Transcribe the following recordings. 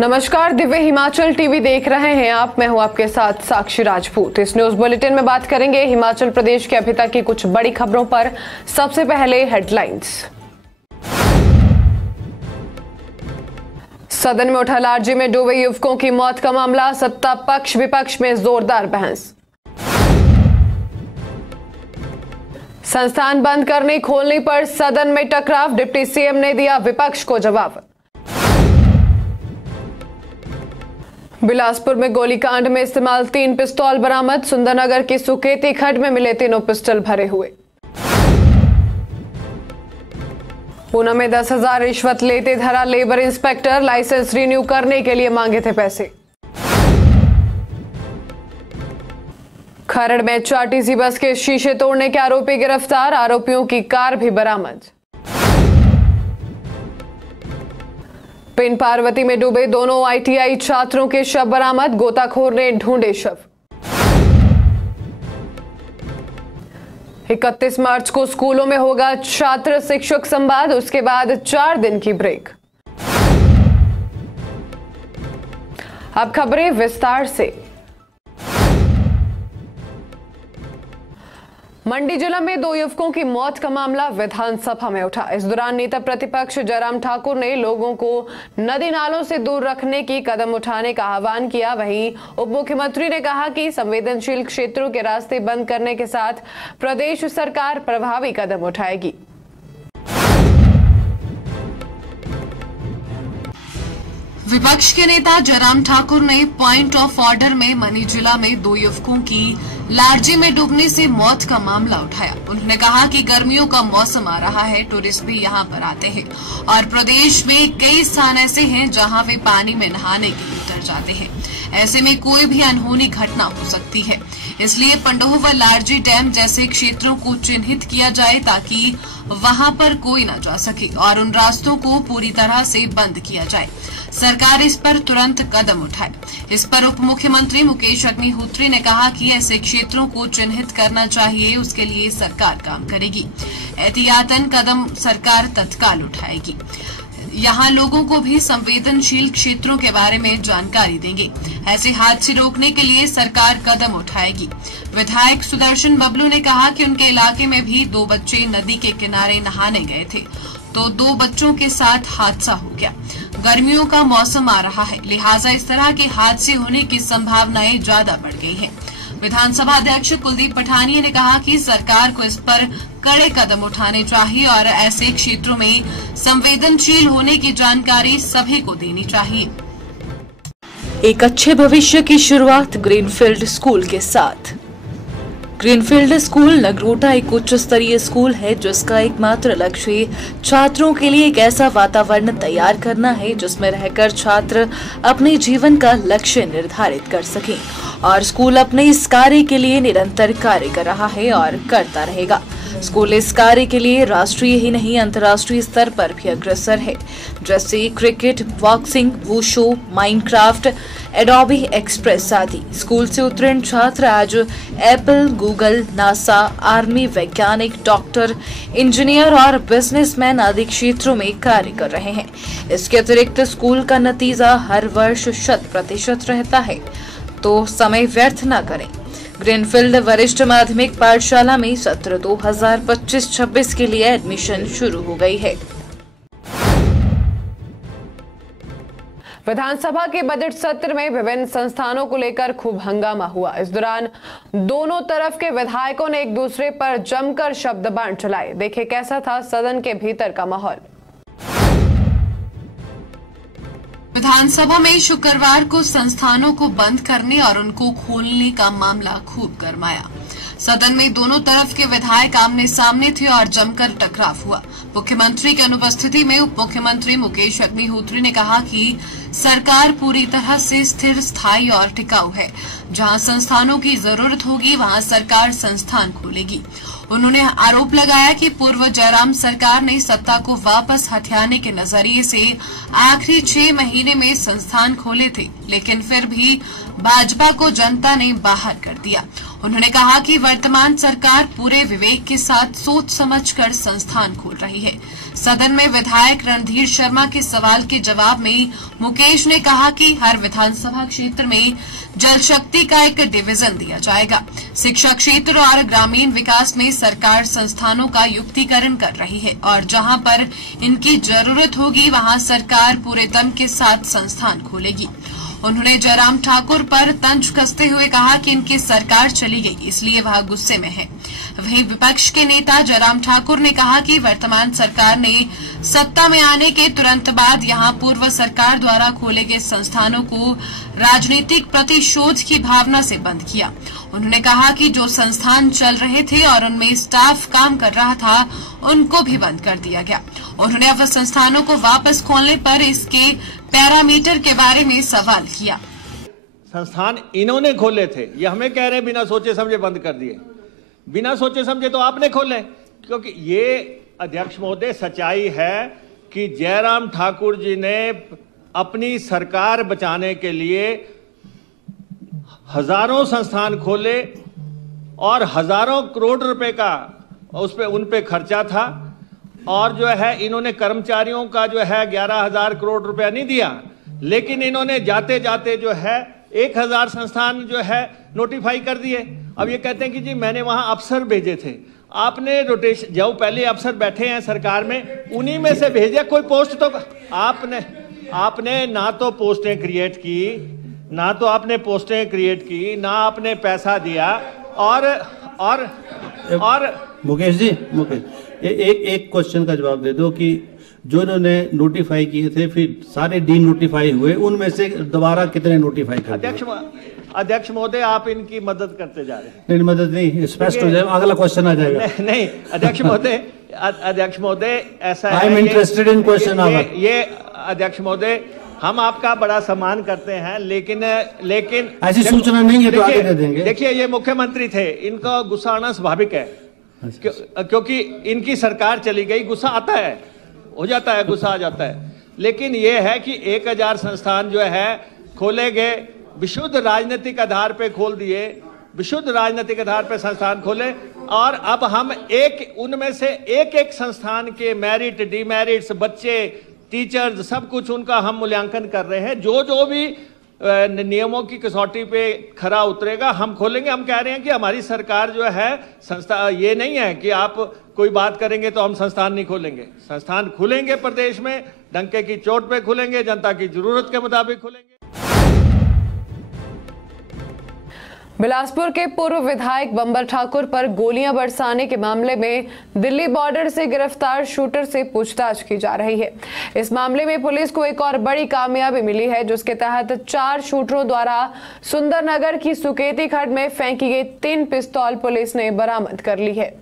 नमस्कार, दिव्य हिमाचल टीवी देख रहे हैं आप। मैं हूं आपके साथ साक्षी राजपूत। इस न्यूज बुलेटिन में बात करेंगे हिमाचल प्रदेश के अभी तक की कुछ बड़ी खबरों पर। सबसे पहले हेडलाइंस। सदन में उठा लारजी में डूबे युवकों की मौत का मामला, सत्ता पक्ष विपक्ष में जोरदार बहस। संस्थान बंद करने खोलने पर सदन में टकराव, डिप्टी सीएम ने दिया विपक्ष को जवाब। बिलासपुर में गोलीकांड में इस्तेमाल 3 पिस्तौल बरामद, सुंदरनगर की सुकेती खड्ड में मिले तीनों पिस्टल भरे हुए। ऊना में 10,000 रिश्वत लेते धरा लेबर इंस्पेक्टर, लाइसेंस रिन्यू करने के लिए मांगे थे पैसे। खरड़ में चारटीसी बस के शीशे तोड़ने के आरोपी गिरफ्तार, आरोपियों की कार भी बरामद। पिन पार्वती में डूबे दोनों आईटीआई छात्रों के शव बरामद, गोताखोर ने ढूंढे शव। 31 मार्च को स्कूलों में होगा छात्र शिक्षक संवाद, उसके बाद 4 दिन की ब्रेक। अब खबरें विस्तार से। मंडी जिला में 2 युवकों की मौत का मामला विधानसभा में उठा। इस दौरान नेता प्रतिपक्ष जयराम ठाकुर ने लोगों को नदी नालों से दूर रखने की कदम उठाने का आह्वान किया। वहीं उप मुख्यमंत्री ने कहा कि संवेदनशील क्षेत्रों के रास्ते बंद करने के साथ प्रदेश सरकार प्रभावी कदम उठाएगी। विपक्ष के नेता जयराम ठाकुर ने पॉइंट ऑफ ऑर्डर में मनी जिला में 2 युवकों की लारजी में डूबने से मौत का मामला उठाया। उन्होंने कहा कि गर्मियों का मौसम आ रहा है, टूरिस्ट भी यहां पर आते हैं और प्रदेश में कई स्थान ऐसे हैं जहां वे पानी में नहाने के लिए उतर जाते हैं। ऐसे में कोई भी अनहोनी घटना हो सकती है, इसलिए पंडोह व लारजी डैम जैसे क्षेत्रों को चिन्हित किया जाए ताकि वहां पर कोई न जा सके और उन रास्तों को पूरी तरह से बंद किया जाए। सरकार इस पर तुरंत कदम उठाए। इस पर उप मुख्यमंत्री मुकेश अग्निहोत्री ने कहा कि ऐसे क्षेत्रों को चिन्हित करना चाहिए, उसके लिए सरकार काम करेगी। एहतियातन कदम सरकार तत्काल उठाएगी। यहाँ लोगों को भी संवेदनशील क्षेत्रों के बारे में जानकारी देंगे। ऐसे हादसे रोकने के लिए सरकार कदम उठाएगी। विधायक सुदर्शन बबलू ने कहा कि उनके इलाके में भी 2 बच्चे नदी के किनारे नहाने गए थे तो 2 बच्चों के साथ हादसा हो गया। गर्मियों का मौसम आ रहा है, लिहाजा इस तरह के हादसे होने की संभावनाएं ज्यादा बढ़ गई हैं। विधानसभा अध्यक्ष कुलदीप पठानिया ने कहा कि सरकार को इस पर कड़े कदम उठाने चाहिए और ऐसे क्षेत्रों में संवेदनशील होने की जानकारी सभी को देनी चाहिए। एक अच्छे भविष्य की शुरुआत ग्रीनफील्ड स्कूल के साथ। ग्रीनफील्ड स्कूल नगरोटा एक उच्च स्तरीय स्कूल है जिसका एकमात्र लक्ष्य छात्रों के लिए एक ऐसा वातावरण तैयार करना है जिसमें रहकर छात्र अपने जीवन का लक्ष्य निर्धारित कर सकें और स्कूल अपने इस कार्य के लिए निरंतर कार्य कर रहा है और करता रहेगा। स्कूल इस कार्य के लिए राष्ट्रीय ही नहीं अंतर्राष्ट्रीय स्तर पर भी अग्रसर है, जैसे cricket, boxing, wushu, Minecraft, Adobe express आदि। स्कूल से उत्तीर्ण छात्र आज एप्पल, गूगल, नासा, आर्मी, वैज्ञानिक, डॉक्टर, इंजीनियर और बिजनेसमैन आदि क्षेत्रों में कार्य कर रहे हैं। इसके अतिरिक्त स्कूल का नतीजा हर वर्ष 100% रहता है, तो समय व्यर्थ न करें। ग्रीनफील्ड वरिष्ठ माध्यमिक पाठशाला में सत्र 2025-26 के लिए एडमिशन शुरू हो गई है। विधानसभा के बजट सत्र में विभिन्न संस्थानों को लेकर खूब हंगामा हुआ। इस दौरान दोनों तरफ के विधायकों ने एक दूसरे पर जमकर शब्द बाण चलाए। देखे कैसा था सदन के भीतर का माहौल। विधानसभा में शुक्रवार को संस्थानों को बंद करने और उनको खोलने का मामला खूब गरमाया। सदन में दोनों तरफ के विधायक आमने सामने थे और जमकर टकराव हुआ। मुख्यमंत्री की अनुपस्थिति में उप मुख्यमंत्री मुकेश अग्निहोत्री ने कहा कि सरकार पूरी तरह से स्थिर, स्थायी और टिकाऊ है। जहां संस्थानों की जरूरत होगी वहां सरकार संस्थान खोलेगी। उन्होंने आरोप लगाया कि पूर्व जयराम सरकार ने सत्ता को वापस हथियाने के नजरिए से आखिरी 6 महीने में संस्थान खोले थे, लेकिन फिर भी भाजपा को जनता ने बाहर कर दिया। उन्होंने कहा कि वर्तमान सरकार पूरे विवेक के साथ सोच समझकर संस्थान खोल रही है। सदन में विधायक रणधीर शर्मा के सवाल के जवाब में मुकेश ने कहा कि हर विधानसभा क्षेत्र में जल शक्ति का एक डिवीजन दिया जाएगा। शिक्षा क्षेत्र और ग्रामीण विकास में सरकार संस्थानों का युक्तिकरण कर रही है और जहां पर इनकी जरूरत होगी वहां सरकार पूरे दम के साथ संस्थान खोलेगी। उन्होंने जयराम ठाकुर पर तंज कसते हुए कहा कि इनकी सरकार चली गई इसलिए वह गुस्से में है। वहीं विपक्ष के नेता जयराम ठाकुर ने कहा कि वर्तमान सरकार ने सत्ता में आने के तुरंत बाद यहां पूर्व सरकार द्वारा खोले गए संस्थानों को राजनीतिक प्रतिशोध की भावना से बंद किया। उन्होंने कहा कि जो संस्थान चल रहे थे और उनमें स्टाफ काम कर रहा था उनको भी बंद कर दिया गया। उन्होंने अब संस्थानों को वापस खोलने पर इसके पैरामीटर के बारे में सवाल किया। संस्थान इन्होंने खोले थे, ये हमें कह रहे हैं बिना सोचे समझे बंद कर दिए। बिना सोचे समझे तो आपने खोले, क्योंकि ये अध्यक्ष महोदय सच्चाई है कि जयराम ठाकुर जी ने अपनी सरकार बचाने के लिए हजारों संस्थान खोले और हजारों करोड़ रुपए का उन पे खर्चा था। और जो है इन्होंने कर्मचारियों का जो है 11,000 करोड़ रुपया नहीं दिया, लेकिन इन्होंने जाते जाते जो है 1,000 संस्थान जो है नोटिफाई कर दिए। अब ये कहते हैं कि जी मैंने वहां अफसर भेजे थे। आपने रोटेशन, जो पहले अफसर बैठे हैं सरकार में उन्हीं में से भेजे। कोई पोस्ट तो आपने ना तो पोस्टें क्रिएट की, ना तो आपने पोस्टें क्रिएट की, ना आपने पैसा दिया। और मुकेश जी, एक क्वेश्चन का जवाब दे दो कि जो इन्होंने नोटिफाई किए थे फिर सारे डी नोटिफाई हुए, उनमें से दोबारा कितने नोटिफाई कर दिए? अध्यक्ष महोदय आप इनकी मदद करते जा रहे हैं। नहीं, मदद नहीं, स्पष्ट हो जाए, अगला क्वेश्चन आ जाएगा। नहीं अध्यक्ष महोदय ऐसा है, I am interested in question. ये अध्यक्ष महोदय हम आपका बड़ा सम्मान करते हैं, लेकिन ऐसी सूचना नहीं है तो आगे दे देंगे। देखिए ये मुख्यमंत्री थे, इनका गुस्सा आना स्वाभाविक है क्योंकि इनकी सरकार चली गई। गुस्सा आता है, हो जाता है, गुस्सा आ जाता है। लेकिन ये है कि 1,000 संस्थान जो है खोले गए, विशुद्ध राजनीतिक आधार पे खोल दिए, विशुद्ध राजनीतिक आधार पे संस्थान खोले। और अब हम उनमें से एक संस्थान के मेरिट, डीमेरिट्स, बच्चे, टीचर्स, सब कुछ उनका हम मूल्यांकन कर रहे हैं। जो भी नियमों की कसौटी पे खरा उतरेगा हम खोलेंगे। हम कह रहे हैं कि हमारी सरकार जो है संस्था, ये नहीं है कि आप कोई बात करेंगे तो हम संस्थान नहीं खोलेंगे। संस्थान खुलेंगे, प्रदेश में डंके की चोट पे खुलेंगे, जनता की जरूरत के मुताबिक खुलेंगे। बिलासपुर के पूर्व विधायक बंबर ठाकुर पर गोलियां बरसाने के मामले में दिल्ली बॉर्डर से गिरफ्तार शूटर से पूछताछ की जा रही है। इस मामले में पुलिस को एक और बड़ी कामयाबी मिली है, जिसके तहत 4 शूटरों द्वारा सुंदरनगर की सुकेती खड्ड में फेंकी गई 3 पिस्तौल पुलिस ने बरामद कर ली है।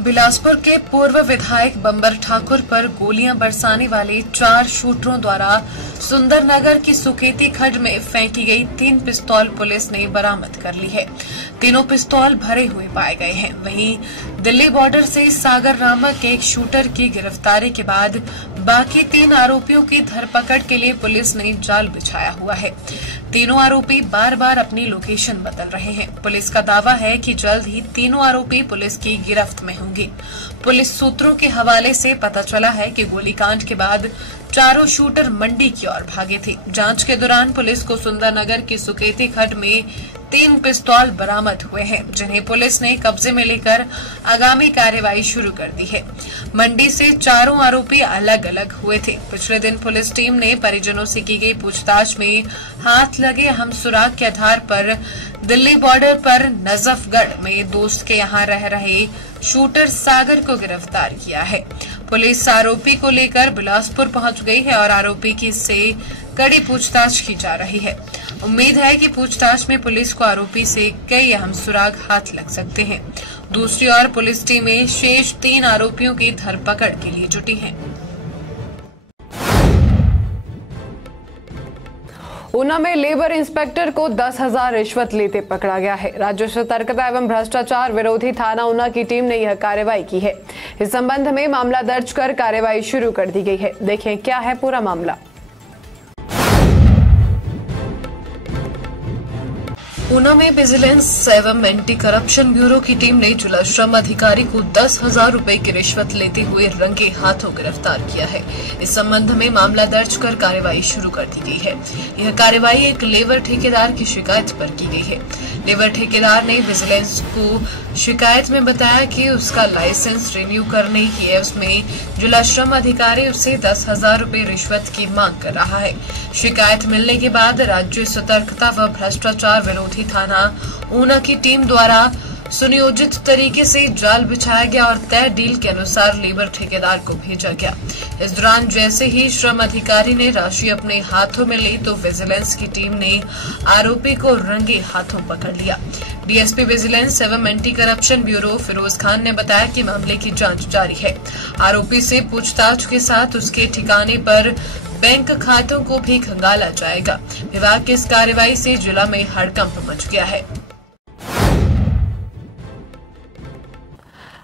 बिलासपुर के पूर्व विधायक बंबर ठाकुर पर गोलियां बरसाने वाले 4 शूटरों द्वारा सुंदरनगर की सुकेती खड्ड में फेंकी गई 3 पिस्तौल पुलिस ने बरामद कर ली है। तीनों पिस्तौल भरे हुए पाए गए हैं। वहीं दिल्ली बॉर्डर से सागर नामक एक शूटर की गिरफ्तारी के बाद बाकी 3 आरोपियों की धरपकड़ के लिए पुलिस ने जाल बिछाया हुआ है। तीनों आरोपी बार बार अपनी लोकेशन बदल रहे हैं। पुलिस का दावा है कि जल्द ही तीनों आरोपी पुलिस की गिरफ्त में होंगे। पुलिस सूत्रों के हवाले से पता चला है कि गोलीकांड के बाद चारों शूटर मंडी की ओर भागे थे। जांच के दौरान पुलिस को सुंदरनगर की सुकेती खड्ड में 3 पिस्तौल बरामद हुए हैं, जिन्हें पुलिस ने कब्जे में लेकर आगामी कार्रवाई शुरू कर दी है। मंडी से चारों आरोपी अलग अलग हुए थे। पिछले दिन पुलिस टीम ने परिजनों से की गई पूछताछ में हाथ लगे हम सुराग के आधार पर दिल्ली बॉर्डर पर नजफगढ़ में दोस्त के यहां रह रहे शूटर सागर को गिरफ्तार किया है। पुलिस आरोपी को लेकर बिलासपुर पहुंच गई है और आरोपी की से कड़ी पूछताछ की जा रही है। उम्मीद है कि पूछताछ में पुलिस को आरोपी से कई अहम सुराग हाथ लग सकते हैं। दूसरी ओर पुलिस टीमें शेष 3 आरोपियों की धरपकड़ के लिए जुटी हैं। ऊना में लेबर इंस्पेक्टर को 10,000 रिश्वत लेते पकड़ा गया है। राज्य सतर्कता एवं भ्रष्टाचार विरोधी थाना ऊना की टीम ने यह कार्रवाई की है। इस संबंध में मामला दर्ज कर कार्रवाई शुरू कर दी गई है। देखें क्या है पूरा मामला। ऊना में विजिलेंस एवं एंटी करप्शन ब्यूरो की टीम ने जिला श्रम अधिकारी को 10,000 रुपए की रिश्वत लेते हुए रंगे हाथों गिरफ्तार किया है। इस संबंध में मामला दर्ज कर कार्रवाई शुरू कर दी गई है। यह कार्रवाई एक लेबर ठेकेदार की शिकायत पर की गई है। लेबर ठेकेदार ने विजिलेंस को शिकायत में बताया कि उसका लाइसेंस रिन्यू करने की एवज में जिला श्रम अधिकारी उससे 10,000 रुपए रिश्वत की मांग कर रहा है। शिकायत मिलने के बाद राज्य सतर्कता व भ्रष्टाचार विरोधी थाना ऊना की टीम द्वारा सुनियोजित तरीके से जाल बिछाया गया और तय डील के अनुसार लेबर ठेकेदार को भेजा गया। इस दौरान जैसे ही श्रम अधिकारी ने राशि अपने हाथों में ली तो विजिलेंस की टीम ने आरोपी को रंगे हाथों पकड़ लिया। डीएसपी विजिलेंस एवं anti corruption bureau Firoz Khan ने बताया कि मामले की जांच जारी है। आरोपी से पूछताछ के साथ उसके ठिकाने पर बैंक खातों को भी खंगाला जाएगा। विभाग की इस कार्रवाई से जिला में हड़कंप मच गया है।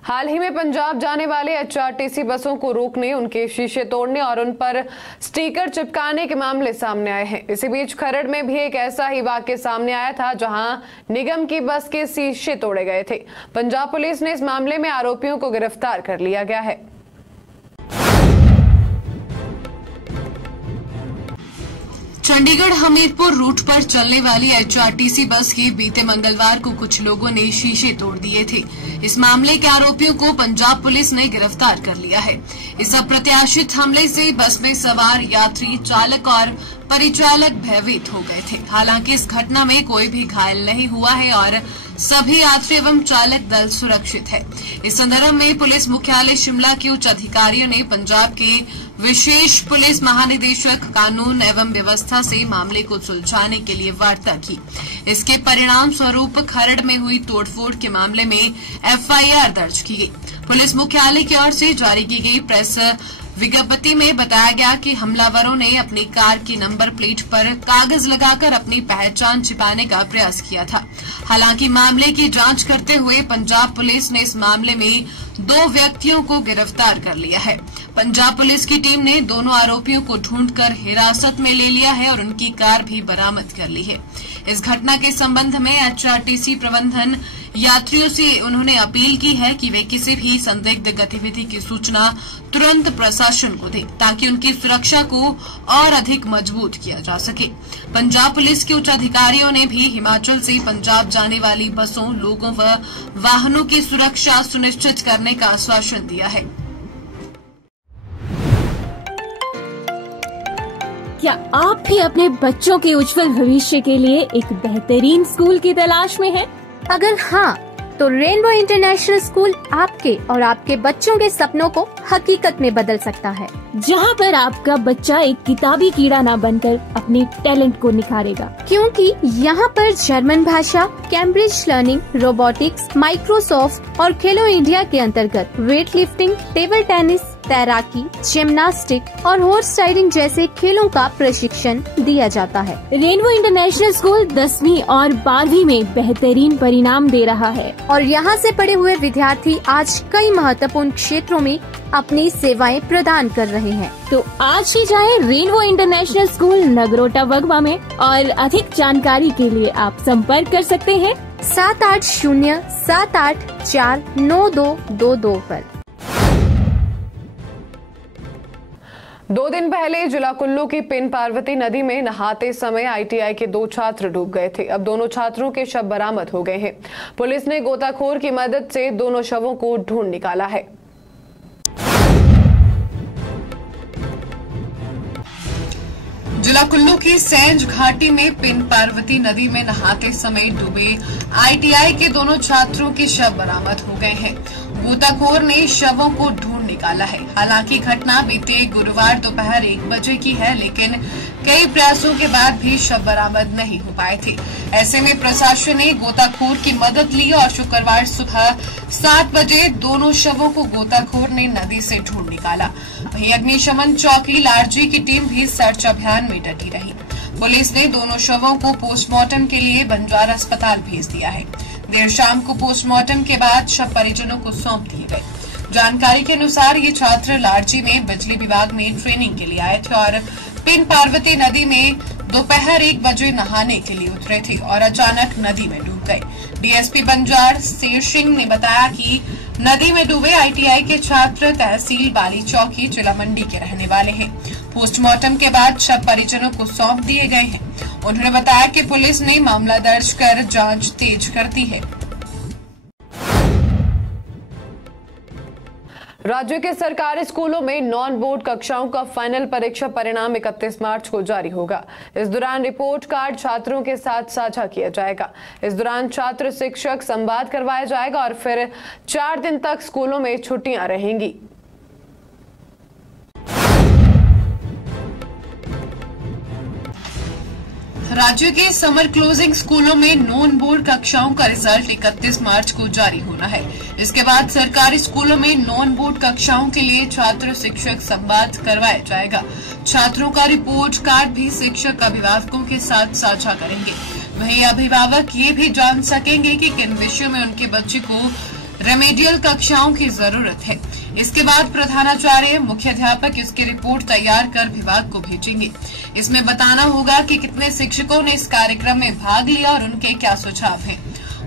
हाल ही में पंजाब जाने वाले एचआरटीसी बसों को रोकने, उनके शीशे तोड़ने और उन पर स्टिकर चिपकाने के मामले सामने आए हैं। इसी बीच खरड़ में भी एक ऐसा ही वाकया सामने आया था जहां निगम की बस के शीशे तोड़े गए थे। पंजाब पुलिस ने इस मामले में आरोपियों को गिरफ्तार कर लिया गया है। चंडीगढ़ हमीरपुर रूट पर चलने वाली एचआरटीसी बस के बीते मंगलवार को कुछ लोगों ने शीशे तोड़ दिए थे। इस मामले के आरोपियों को पंजाब पुलिस ने गिरफ्तार कर लिया है। इस अप्रत्याशित हमले से बस में सवार यात्री, चालक और परिचालक भयभीत हो गए थे। हालांकि इस घटना में कोई भी घायल नहीं हुआ है और सभी यात्री एवं चालक दल सुरक्षित है। इस संदर्भ में पुलिस मुख्यालय शिमला के उच्च अधिकारियों ने पंजाब के विशेष पुलिस महानिदेशक कानून एवं व्यवस्था से मामले को सुलझाने के लिए वार्ता की। इसके परिणाम स्वरूप खरड़ में हुई तोड़फोड़ के मामले में एफआईआर दर्ज की गई। पुलिस मुख्यालय की ओर से जारी की गई प्रेस विज्ञप्ति में बताया गया कि हमलावरों ने अपनी कार की नंबर प्लेट पर कागज लगाकर अपनी पहचान छिपाने का प्रयास किया था। हालांकि मामले की जांच करते हुए पंजाब पुलिस ने इस मामले में 2 व्यक्तियों को गिरफ्तार कर लिया है। पंजाब पुलिस की टीम ने दोनों आरोपियों को ढूंढकर हिरासत में ले लिया है और उनकी कार भी बरामद कर ली है। इस घटना के संबंध में एचआरटीसी प्रबंधन यात्रियों से उन्होंने अपील की है कि वे किसी भी संदिग्ध गतिविधि की सूचना तुरंत प्रशासन को दें ताकि उनकी सुरक्षा को और अधिक मजबूत किया जा सके। पंजाब पुलिस के उच्च अधिकारियों ने भी हिमाचल से पंजाब जाने वाली बसों, लोगों व वाहनों की सुरक्षा सुनिश्चित करने का आश्वासन दिया है। क्या आप भी अपने बच्चों के उज्जवल भविष्य के लिए एक बेहतरीन स्कूल की तलाश में हैं? अगर हाँ, तो रेनबो इंटरनेशनल स्कूल आपके और आपके बच्चों के सपनों को हकीकत में बदल सकता है, जहाँ पर आपका बच्चा एक किताबी कीड़ा न बनकर अपने टैलेंट को निखारेगा। क्योंकि यहाँ पर जर्मन भाषा, कैम्ब्रिज लर्निंग, रोबोटिक्स, माइक्रोसॉफ्ट और खेलो इंडिया के अंतर्गत वेट लिफ्टिंग, टेबल टेनिस, तैराकी, जिम्नास्टिक और हॉर्स राइडिंग जैसे खेलों का प्रशिक्षण दिया जाता है। रेनबो इंटरनेशनल स्कूल 10वीं और 12वीं में बेहतरीन परिणाम दे रहा है और यहाँ से पढ़े हुए विद्यार्थी आज कई महत्वपूर्ण क्षेत्रों में अपनी सेवाएं प्रदान कर रहे हैं। तो आज ही जाएं रेनबो इंटरनेशनल स्कूल नगरोटा वगवा में और अधिक जानकारी के लिए आप संपर्क कर सकते हैं 7807849222 पर। 2 दिन पहले जिला कुल्लू की पिन पार्वती नदी में नहाते समय आईटीआई के 2 छात्र डूब गए थे। अब दोनों छात्रों के शव बरामद हो गए हैं। पुलिस ने गोताखोर की मदद से दोनों शवों को ढूंढ निकाला है। जिला कुल्लू की सैंज घाटी में पिन पार्वती नदी में नहाते समय डूबे आईटीआई के दोनों छात्रों के शव बरामद हो गए हैं। गोताखोर ने शवों को ढूंढ निकाला है। हालांकि घटना बीते गुरुवार दोपहर 1 बजे की है, लेकिन कई प्रयासों के बाद भी शव बरामद नहीं हो पाए थे। ऐसे में प्रशासन ने गोताखोर की मदद ली और शुक्रवार सुबह 7 बजे दोनों शवों को गोताखोर ने नदी से ढूंढ निकाला। वहीं अग्निशमन चौकी लारजी की टीम भी सर्च अभियान में डटी रही। पुलिस ने दोनों शवों को पोस्टमार्टम के लिए बंजारा अस्पताल भेज दिया है। देर शाम को पोस्टमार्टम के बाद शव परिजनों को सौंप दिए गए। जानकारी के अनुसार ये छात्र लारजी में बिजली विभाग में ट्रेनिंग के लिए आए थे और पिन पार्वती नदी में दोपहर 1 बजे नहाने के लिए उतरे थे और अचानक नदी में डूब गए। डीएसपी बंजार शेर सिंह ने बताया कि नदी में डूबे आईटीआई के छात्र तहसील बाली चौकी जिला मंडी के रहने वाले हैं। पोस्टमार्टम के बाद शव परिजनों को सौंप दिए गए हैं। उन्होंने बताया कि पुलिस ने मामला दर्ज कर जांच तेज कर दी है। राज्य के सरकारी स्कूलों में नॉन बोर्ड कक्षाओं का फाइनल परीक्षा परिणाम 31 मार्च को जारी होगा। इस दौरान रिपोर्ट कार्ड छात्रों के साथ साझा किया जाएगा। इस दौरान छात्र शिक्षक संवाद करवाया जाएगा और फिर 4 दिन तक स्कूलों में छुट्टियां रहेंगी। राज्य के समर क्लोजिंग स्कूलों में नॉन बोर्ड कक्षाओं का रिजल्ट 31 मार्च को जारी होना है। इसके बाद सरकारी स्कूलों में नॉन बोर्ड कक्षाओं के लिए छात्र शिक्षक संवाद करवाया जाएगा। छात्रों का रिपोर्ट कार्ड भी शिक्षक अभिभावकों के साथ साझा करेंगे। वहीं अभिभावक ये भी जान सकेंगे कि किन विषयों में उनके बच्चे को रेमेडियल कक्षाओं की जरूरत है। इसके बाद प्रधानाचार्य मुख्याध्यापक इसकी रिपोर्ट तैयार कर विभाग को भेजेंगे। इसमें बताना होगा कि कितने शिक्षकों ने इस कार्यक्रम में भाग लिया और उनके क्या सुझाव हैं।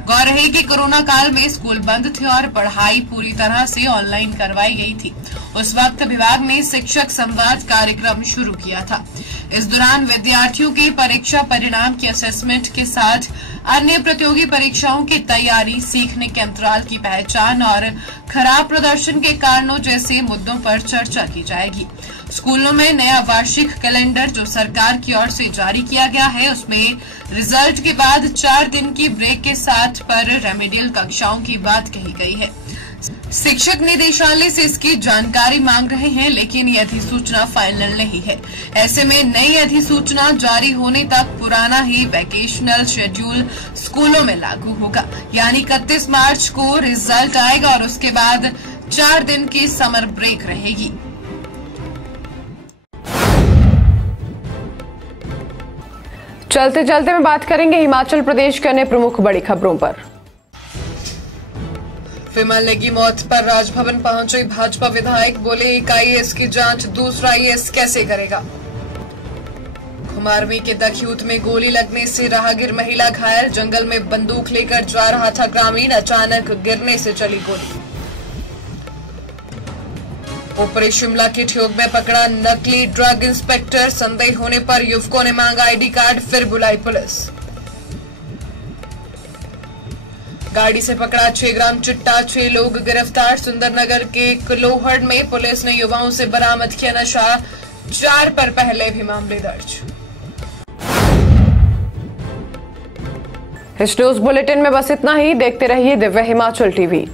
गौर है कि कोरोना काल में स्कूल बंद थे और पढ़ाई पूरी तरह से ऑनलाइन करवाई गई थी। उस वक्त विभाग ने शिक्षक संवाद कार्यक्रम शुरू किया था। इस दौरान विद्यार्थियों के परीक्षा परिणाम की असेसमेंट के साथ अन्य प्रतियोगी परीक्षाओं की तैयारी, सीखने के अंतराल की पहचान और खराब प्रदर्शन के कारणों जैसे मुद्दों पर चर्चा की जाएगी। स्कूलों में नया वार्षिक कैलेंडर जो सरकार की ओर से जारी किया गया है, उसमें रिजल्ट के बाद 4 दिन की ब्रेक के साथ पर रेमेडियल कक्षाओं की बात कही गई है। शिक्षक निदेशालय से इसकी जानकारी मांग रहे हैं, लेकिन ये अधिसूचना फाइनल नहीं है। ऐसे में नई अधिसूचना जारी होने तक पुराना ही वैकेशनल शेड्यूल स्कूलों में लागू होगा। यानी 31 मार्च को रिजल्ट आएगा और उसके बाद 4 दिन की समर ब्रेक रहेगी। चलते चलते में बात करेंगे हिमाचल प्रदेश के अन्य प्रमुख बड़ी खबरों पर। विमल नेगी की मौत पर राजभवन पहुंचे भाजपा विधायक, बोले एक आईएएस की जांच दूसरा आईएएस कैसे करेगा। घुमारवीं के दखयूत में गोली लगने से राहगीर महिला घायल, जंगल में बंदूक लेकर जा रहा था ग्रामीण, अचानक गिरने से चली गोली। ऊपरी शिमला के ठियोग में पकड़ा नकली ड्रग इंस्पेक्टर, संदेह होने पर युवकों ने मांगा आईडी कार्ड, फिर बुलाई पुलिस। गाड़ी से पकड़ा 6 ग्राम चिट्टा, 6 लोग गिरफ्तार। सुंदरनगर के कलोहड़ में पुलिस ने युवाओं से बरामद किया नशा, 4 पर पहले भी मामले दर्ज। इस न्यूज बुलेटिन में बस इतना ही। देखते रहिए दिव्य हिमाचल टीवी।